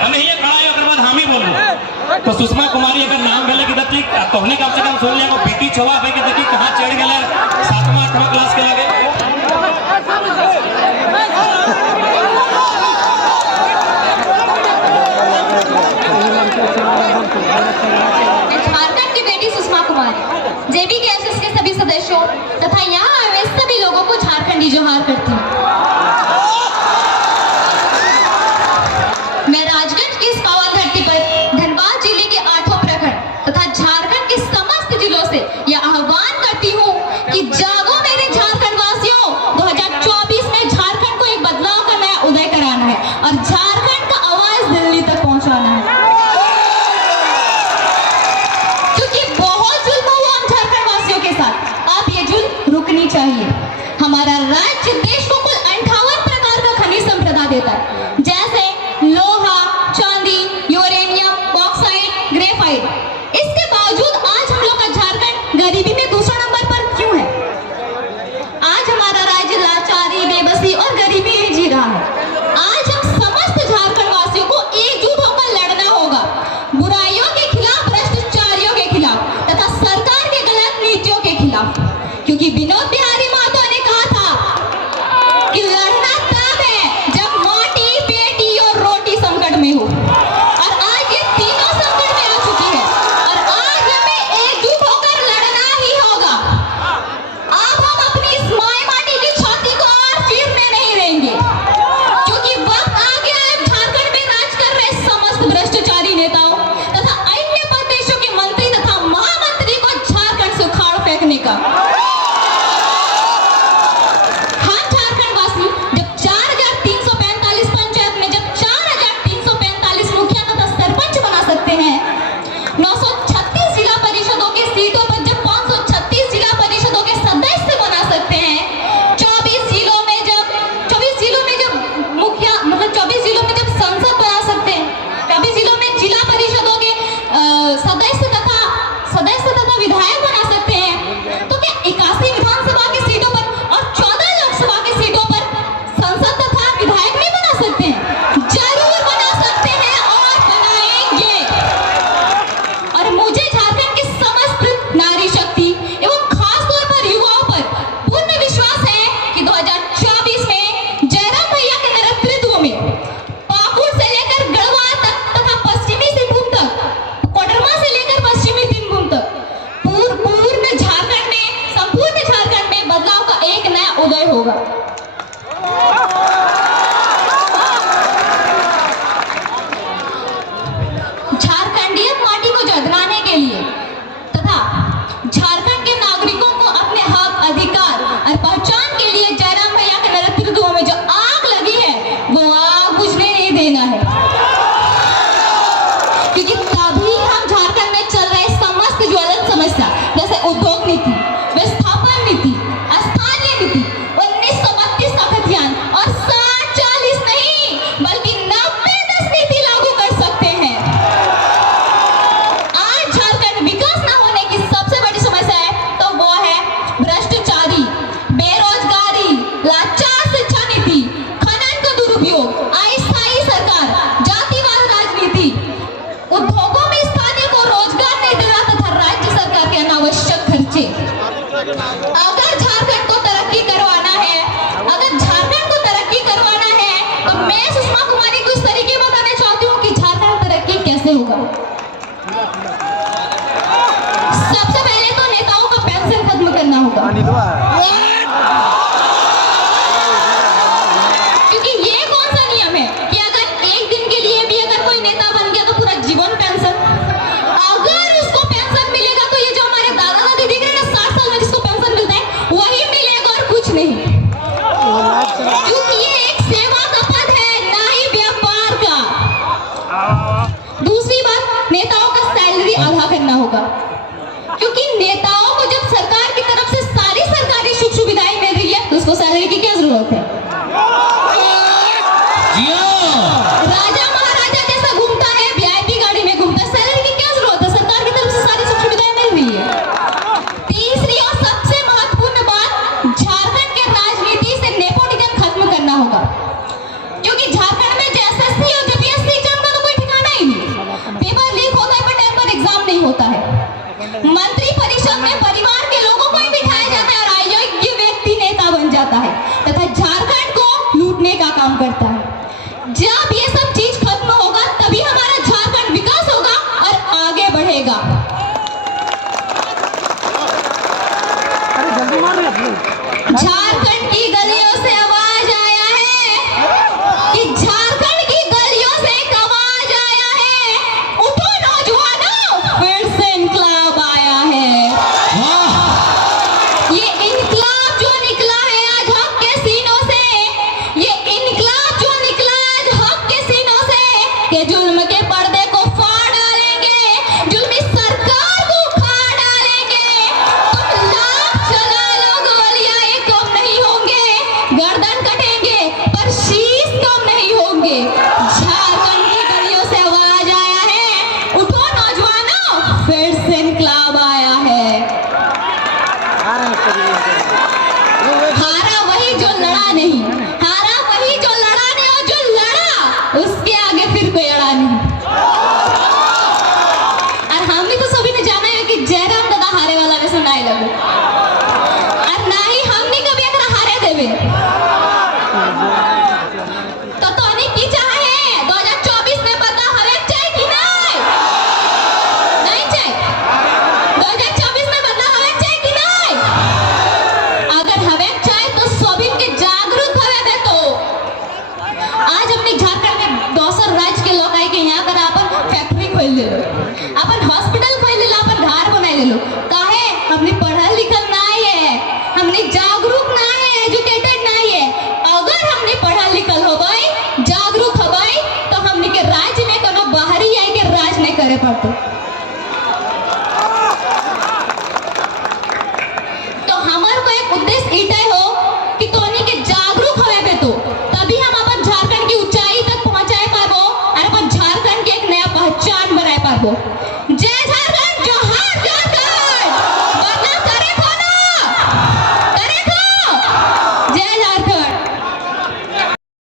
हमें ये खड़ा है अगर बाद हम ही बोलबो तो सुषमा कुमारी अगर नाम भेले कि ठीक तोहने कम से कम सुन लिया बेटी छवा भाई के देखी कहां चढ़ गेले 7वां 8वां क्लास के लागे। झारखंड की बेटी सुषमा कुमारी जेबी गैसेस के सभी सदस्यों तथा यहाँ आए सभी लोगों को झारखंडी जोहार करती हूँ। मैं राजगंज की इस पावन धरती पर धनबाद जिले के 8 प्रखंड तथा झारखंड के समस्त जिलों से यह आह्वान करती हूँ कि जागो मेरे झारखंड वासियों, 2024 में झारखंड को एक बदलाव का नया उदय कराना है और झारखंड का आवाज दिल्ली तक पहुंचाना है, क्योंकि बहुत जुल्म हुआ हम झारखंड वासियों के साथ। अब ये जुल्म रुकनी चाहिए। हमारा राज्य देश को कुल 58 प्रकार का खनिज संपदा देता है, जैसे लोहा, चांदी, यूरेनियम, बॉक्साइट, ग्रेफाइट। इसके बावजूद आज हम लोग का झारखंड गरीबी में दूसरा नंबर पर क्यों है? आज हमारा राज्य लाचारी, बेबसी और गरीबी में जी रहा है। आज हम समस्त झारखंड वासियों को एकजुट होकर लड़ना होगा, बुराइयों के खिलाफ, भ्रष्टाचारियों के खिलाफ तथा सरकार के गलत नीतियों के खिलाफ, क्योंकि विनोद बिहारी महतो ने कहा था कि लड़ना तब है जब माटी, बेटी और रोटी संकट में हो, और आज ये तीनों संकट में आ चुकी है और आज हमें एकजुट होकर लड़ना ही होगा। अब हम अपनी इस माई माटी की छाती को और चीरने नहीं देंगे, क्योंकि वक्त आ गया है झारखंड में राज कर रहे समस्त भ्रष्टाचारी नेताओं तथा अन्य प्रदेशों के मंत्री तथा महामंत्री को झारखंड से उखाड़ फेंकने का। सबसे पहले तो नेताओं का पेंशन खत्म करना होगा, क्योंकि ये कौन सा नियम है कि अगर एक दिन के लिए भी अगर कोई नेता बन गया तो पूरा जीवन पेंशन। अगर उसको पेंशन मिलेगा तो ये जो हमारे दादा दादी दिख रहे हैं ना 60 साल में जिसको पेंशन मिलता है वही मिलेगा और कुछ नहीं, क्योंकि ये एक सेवा का पद है, ना ही व्यापार का। दूसरी बात, नेताओं का सैलरी आधा करना होगा, क्योंकि नेताओं को जब सरकार की तरफ से सारी सरकारी सुख सुविधाएं मिल रही है तो उसको सैलरी की क्या जरूरत है? राजा महाराजा जैसा घूमता है, वीआईपी गाड़ी में घूमता है, सैलरी की क्या जरूरत है? सरकार की तरफ से सारी सुख सुविधाएं मिल रही है। तीसरी और सबसे महत्वपूर्ण बात, झारखंड के राजनीति से नेपोटिज्म खत्म करना होगा, क्योंकि झारखंड में एसएससी और जेपीएससी एग्जाम का तो कोई जुल्मी पर्दे को फाड़ डालेंगे, जुल्मी सरकार को उखाड़ डालेंगे। तुम लाख चला लो गोलियां, ये कम नहीं होंगे। गर्दन कटेंगे पर शीश कम नहीं होंगे। झारखंड की गलियों से आवाज आया है, उठो नौजवानों, फिर से इनकलाब आया है। हारा वही जो लड़ा नहीं, हारा वही जो लड़ा नहीं, और जो लड़ा उसके आगे फिर कोई अड़ा नहीं। और हम भी तो सभी ने जाना है कि जयराम दादा हारे वाला में सुनाई लगो, और ना ही हमने कभी अगर हारे देवे तो तोनी की चाहे 2024 में बता हवे चाहे कि नहीं? नहीं चाहे। 2024 में बदला हवे चाहे कि नहीं? अगर हवे चाहे तो सभी के जागरूक हवे दे। तो आज अपनी झारखंड में दोसर राज्य के लोग आई के यहाँ कर अपन फैक्ट्री खोल ले लो, अपन हॉस्पिटल खोल ले लो, अपन घर बनाए ले लो। काहे? हमने पढ़ल लिखल नहीं है, हमने जागरूक नहीं है, एजुकेटेड नहीं है। अगर हमने पढ़ल लिखल हो गई, जागरूक हो गई, तो हमने के राज्य में कोनो बाहरी आई के राज नहीं करे पड़तो। तो हमार को एक उद्देश्य इटे हो कि तोनी के जागरूक होवे बे, तो तभी हम अपन झारखंड की ऊंचाई तक पहुंचाए पाबो और अपन झारखंड के एक नया पहचान बनाए पाबो।